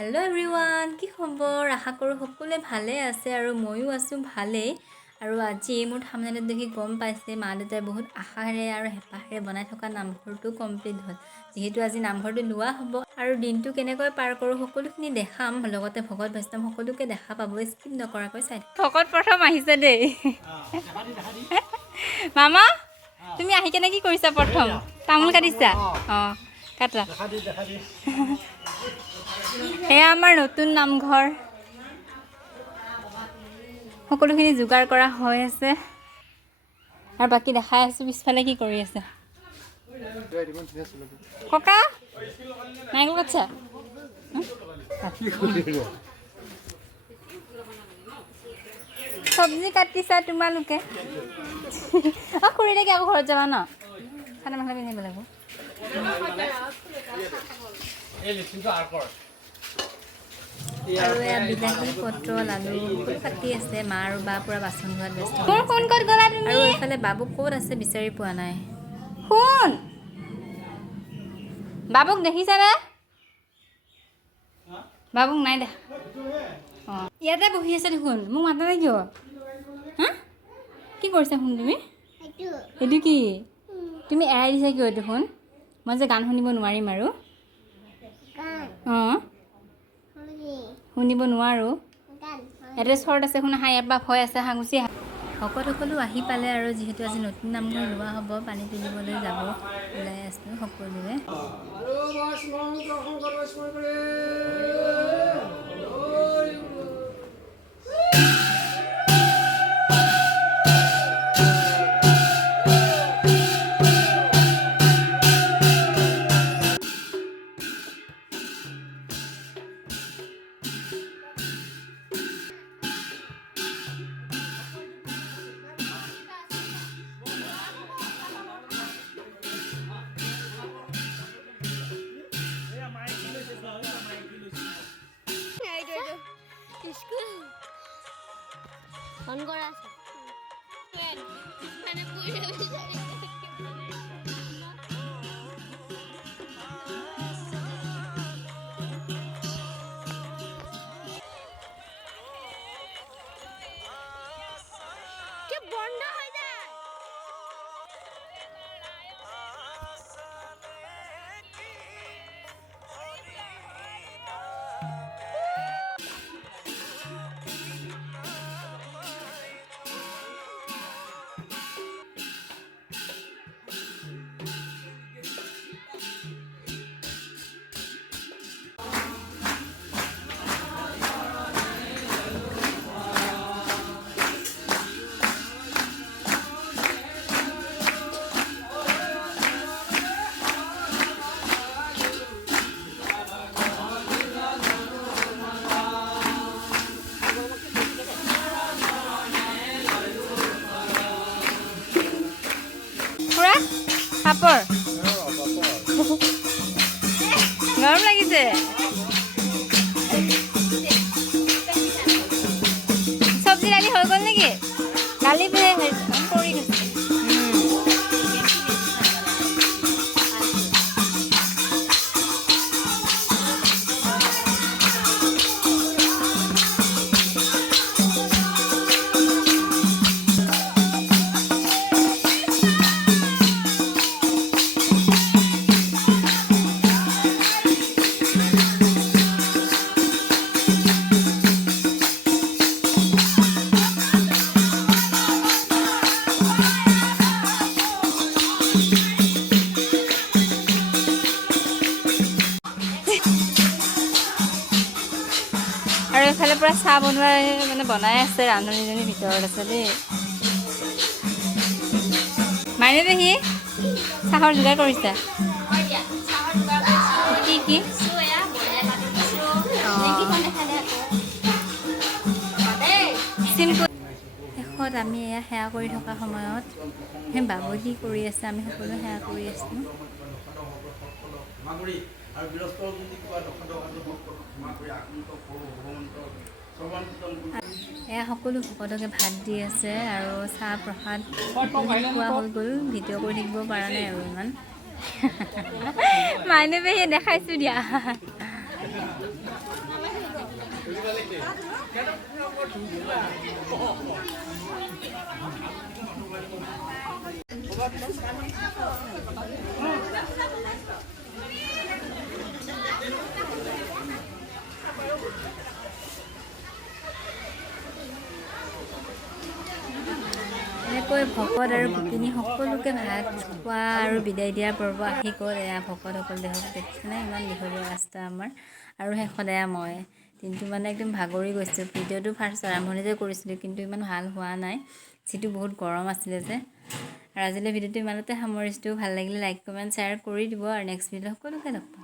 Hello' everyone, কি খবৰ? আশা কৰোঁ সকলোৱে ভালে আছে আৰু ময়ো আছোঁ ভালেই। আৰু আজি মোৰ থাম্বনেইলত দেখি গম পাইছে মা দেউতাই বহুত আশাৰে আৰু হেঁপাহেৰে বনাই থকা নামঘৰটো কমপ্লিট হ'ল। যিহেতু আজি নামঘৰটো লোৱা হ'ব আৰু দিনটো কেনেকৈ পাৰ কৰোঁ সকলোখিনি দেখাম, লগতে ভকত বৈষ্ণৱ সকলোকে দেখা পাব। স্কিপ নকৰাকৈ চাই ভকত প্ৰথম আহিছে দেই। মামা তুমি আহি কেনে কি কৰিছা? প্ৰথম তামোল কাটিছা? অঁ কাটা। এয়া আমাৰ নতুন নামঘৰ, সকলোখিনি যোগাৰ কৰা হৈ আছে আৰু বাকী দেখাই আছোঁ পিছফালে কি কৰি আছে। ককা নাৰিকল কাটিছা? চব্জি কাটিছা তোমালোকে? অঁ খুৰী দেখি আকৌ ঘৰত যাবা ন? চাদৰ মেখেলা পিন্ধিব লাগিব। আৰু এয়া বিলাহী পটল আলু সকলো কাটি আছে। মা আৰু বা পুৰা বাচন ধোৱাত ব্যস্ত। কোন ক'ত গ'লা তুমি? আৰু এইফালে বাবুক ক'ত আছে বিচাৰি পোৱা নাই। কোন বাবুক দেখিছানে? বাবুক নাই দেখা। অঁ ইয়াতে বহি আছে দেখোন, মোক মাতা নাই কিয়? হা কি কৰিছা শুন? তুমি এইটো কি তুমি এৰাই দিছা কিয়? দেখোন মই যে গান শুনিব নোৱাৰিম আৰু। অঁ শুনিব নোৱাৰোঁ। ইয়াতে চৰ্ট আছে শুনা। হাঁ ইয়াৰ পৰা ভয় আছে, হাঁগুচি ভকত সকলো আহি পালে আৰু যিহেতু আজি নতুন নামঘৰ লোৱা হ'ব, পানী তুলিবলৈ যাব ওলাই আছোঁ সকলোৱে। খুৰা পাপৰ গৰম লাগিছে। চব্জি দালি হৈ গ'ল নেকি? দালি পৰি গৈছে। আৰু এইফালে পৰা চাহ বনোৱা মানে বনাই আছে, ৰান্ধনীজনী ভিতৰত আছে দেই। মাইনে পেহী চাহৰ যোগাৰ কৰিছা? কি কি? শেষত আমি এয়া সেৱা কৰি থকা সময়ত সেই বাবু কি কৰি আছে, আমি সকলো সেৱা কৰি আছোঁ। এয়া সকলো ভকতকে ভাত দি আছে আৰু চাহ প্ৰসাদ খোৱা হৈ গ'ল। ভিডিঅ' কৰি থাকিব পৰা নাই আৰু ইমান। মাইনে পেহীয়ে দেখাইছোঁ দিয়া। এনেকৈ ভকত আৰু গোপিনী সকলোকে ভাত খোৱা আৰু বিদায় দিয়াৰ পৰ্ব আহি গ'ল। এয়া ভকতসকল দেখিছেনে ইমান দীঘলীয়া ৰাস্তা আমাৰ, আৰু শেষত এয়া মই দিনটো মানে একদম ভাগৰি গৈছোঁ। ভিডিঅ'টো ফাৰ্ষ্ট আৰম্ভণিতে কৰিছিলোঁ কিন্তু ইমান ভাল হোৱা নাই, যিটো বহুত গৰম আছিলে যে। আৰু আজিলৈ ভিডিঅ'টো ইমানতে সামৰিছোঁ। ভাল লাগিলে লাইক কমেণ্ট শ্বেয়াৰ কৰি দিব আৰু নেক্সট ভিডিঅ'ত সকলোকে লগ পাম।